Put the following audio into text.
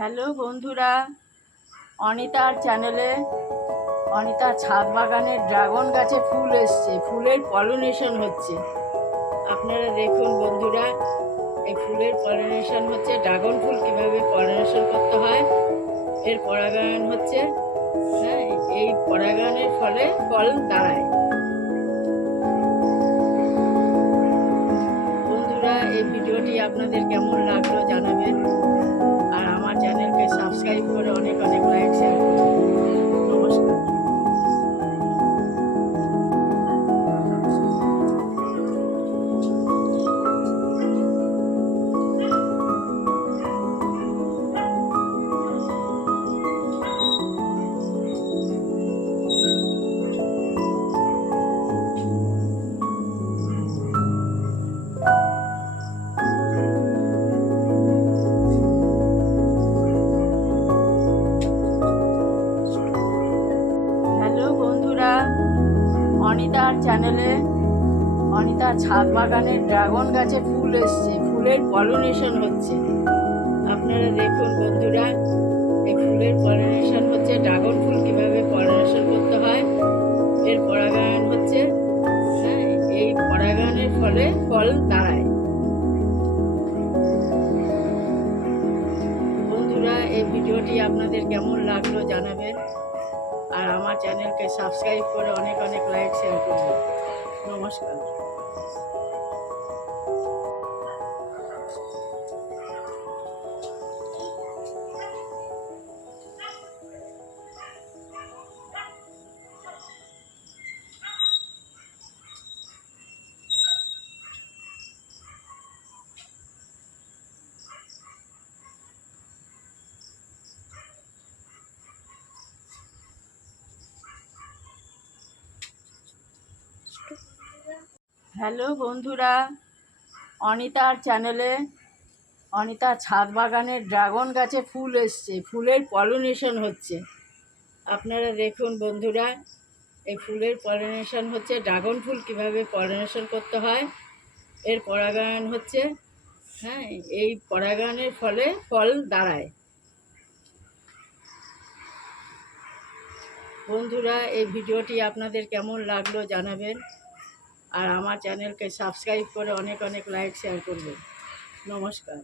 Hello বন্ধুরা, অনিতার চ্যানেলে অনিতার ছাদ বাগানের ড্রাগন গাছে ফুল এসছে, ফুলের পলিনেশন হচ্ছে। আপনারা দেখুন বন্ধুরা, এই ফুলের পলিনেশন হচ্ছে। ড্রাগন ফুল কীভাবে পলিনেশন করতে হয়, এর পরাগায়ন হচ্ছে। হ্যাঁ, এই পরাগায়নের ফলে ফল দাঁড়ায়। বন্ধুরা, এই ভিডিওটি আপনাদের কেমন লাগলো জানাবেন, আর আমার চ্যানেলকে সাবস্ক্রাইব করে অনেক অনেক লাইক শেয়ার করবেন। নমস্কার। হ্যালো বন্ধুরা, অনিতার চ্যানেলে অনিতার ছাদ বাগানের ড্রাগন গাছে ফুল এসছে, ফুলের পলিনেশন হচ্ছে। আপনারা দেখুন বন্ধুরা, এই ফুলের পলিনেশন হচ্ছে। ড্রাগন ফুল কীভাবে পলিনেশন করতে হয়, এর পরাগায়ন হচ্ছে। হ্যাঁ, এই পরাগায়নের ফলে ফল দাঁড়ায়। বন্ধুরা, এই ভিডিওটি আপনাদের কেমন লাগলো জানাবেন, আর আমার চ্যানেলকে সাবস্ক্রাইব করে অনেক অনেক লাইক শেয়ার করবেন। নমস্কার। হ্যালো বন্ধুরা, অনিতার চ্যানেলে অনিতার ছাদ বাগানের ড্রাগন গাছে ফুল এসছে, ফুলের পলিনেশন হচ্ছে। আপনারা দেখুন বন্ধুরা, এই ফুলের পলিনেশন হচ্ছে। ড্রাগন ফুল কীভাবে পলিনেশন করতে হয়, এর পরাগায়ন হচ্ছে। হ্যাঁ, এই পরাগায়নের ফলে ফল দাঁড়ায়। বন্ধুরা, এই ভিডিওটি আপনাদের কেমন লাগলো জানাবেন, আর আমার চ্যানেলকে সাবস্ক্রাইব করে অনেক অনেক লাইক শেয়ার করবেন। নমস্কার।